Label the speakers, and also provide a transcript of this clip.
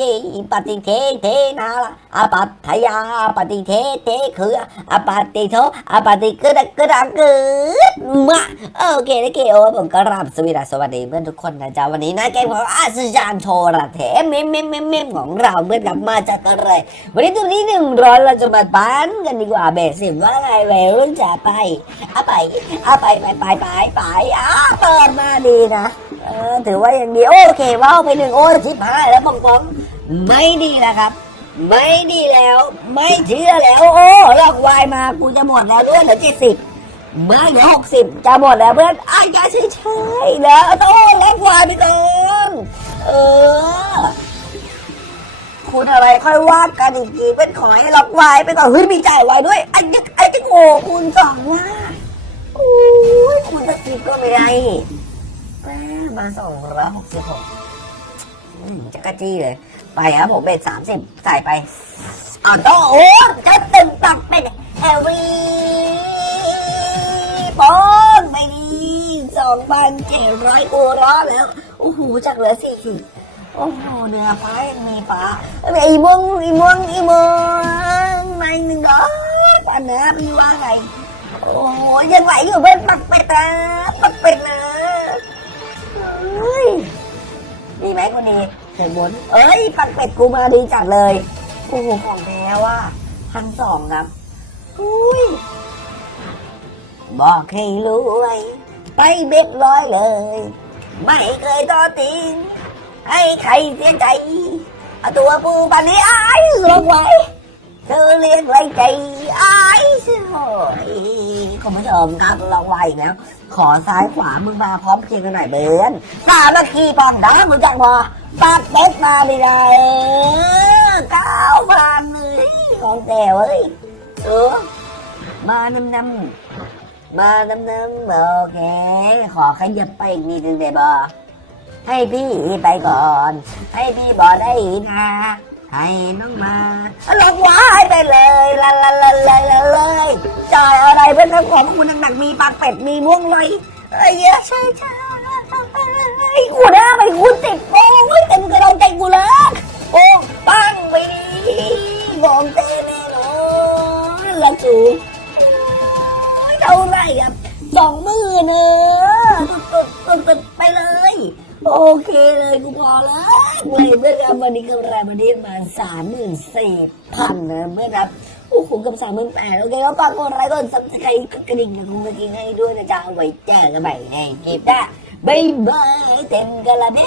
Speaker 1: ยีปฏิเทเทนาละอปัตถยาปฏิเทเทคืออปฏิโทอปฏิกึดกึดกึดมาโอเคนะเกโอผมก็รับสวีดัสวัสดีเพื่อนทุกคนนะจ๊ะวันนี้นะเกมของอาสยานโทระเทมเมมเมมเมมของเราเมื่อกลับมาจากอะไรวันนี้ตัวนี้หนึ่งร้อยเราจะมาปั้นกันดีกว่าเบสิว่าไงเวรุ่นจะไปอาไปอาไปไปไปไปไปอะเปิดมาดีนะ เออถือว่าอย่างดีโอเคว้าวไปหนึ่งโอ้ชิบหายแล้วปองปองไม่ดีนะครับ ไม่ดีแล้ว ไม่เชื่อแล้วโอ้ลอกวายมากูจะหมดแล้วด้วยเหลือเจ็ดสิบไม่เหลือหกสิบจะหมดแล้วเพื่อนอ้ายจะเฉยๆแล้วโต้ลอกวายไปก่อนเออคุณอะไรค่อยว่ากันอีกทีเป็นขอให้ล็อกไว้ไปก่อนเฮ้ยมีจ่ายไว้ด้วยไอ้จะไอ้จะโง่คุณสองว่าโอ้ยคุณสกิปก็ไม่ได้ แม่มาสองร้อยหกสิบหกจะกระจี้เลย ไปครับผมเป็นสามสิบใส่ไปเอาโต้โอ้จะตึงตักเป็นเอวีปอนไปดีสองพันเจ็ดร้อยกูร้อแล้ว โอ้โหจากเหลือสี่สิบโอ้โหเนื้อฟ้ายังมีฟ้าไอ้ม่วงไอ้ม่วงไอ้ม่วงไม่หนึ่งร้อยปันนะพี่ว่าไงโอ้ยังไหวอยู่เป็นปักเป็ดนะปักเป็ดนะ เฮ้ยมีไหมคนนี้เสียงบนเอ้ยปักเป็ดกูมาดีจัดเลยโอ้โหของแท้ว่ะพันสองครับอุ้ยบอกให้รวยไปเบ็ดร้อยเลย ไม่เคยต่อติงให้ใครเสียใจเอาตัวปูปันนี้ไอ้ายลงไว้เธอเรียกไรใจไอ้ายโอ้ย คุณผู้ชมครับลองไว้อีกแล้ว ขอซ้ายขวามึงมาพร้อมเพียงกันหน่อยเบนตามาขี่ปองดามึงจังพอปากเป็ดมาดีเลยเก้าพันเลยของแกเว้ยเออมานำนำมานำนำโอเค ขอขยับไปอีกนิดนึงได้บ่ให้พี่ไปก่อน ให้พี่บอกได้นะ ให้น้องมาลองว้ายไปเลยละละละละละเลยจ่ายอะไรเพื่อนของคุณหนักๆมีปากเป็ดมีม่วงลอยเอ้ยใช่ใช่ไอ้กูนะไปคุณติดโอ้ยเต็มกระดองใจกูเลยโอ้ปังไปดีบอกเต้แน่นอนล้วจูเท่าไหร่อะสองหมื่นเนอะตุดๆๆไปเลย โอเคเลยกูพอแล้วเลยเมื่อครับวันนี้กำไรวันนี้มาสามหมื่นสี่พันนะเมื่อครับโอ้โหกับสามหมื่นแปดโอเคแล้วฝากกดไลค์กดซับสไครต์กดกระดิ่งนะคุณกระดิ่งให้ด้วยนะจ๊ะเอาไว้แจ้งกันใหม่ในคลิปหน้าบ๊ายบายเต็มกระเบะ